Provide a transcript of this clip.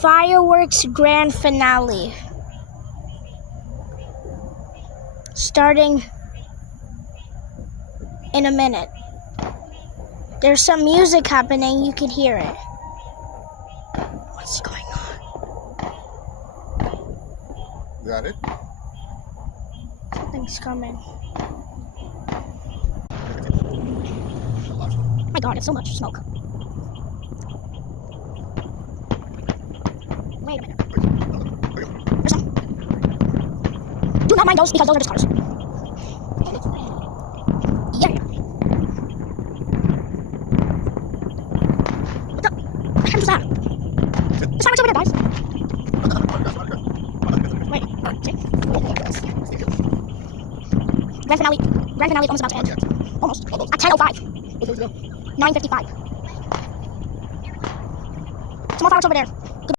Fireworks Grand Finale. Starting in a minute. There's some music happening, you can hear it. What's going on? Got it? Something's coming. Oh my god, it's so much smoke. Wait a minute. There's some. Do not mind those because those are just cars. Yeah. What the heck was that? Is fireworks over there, guys? Wait, Grand finale almost about to end. Almost. At 10:05. 9:55. Some more fireworks over there.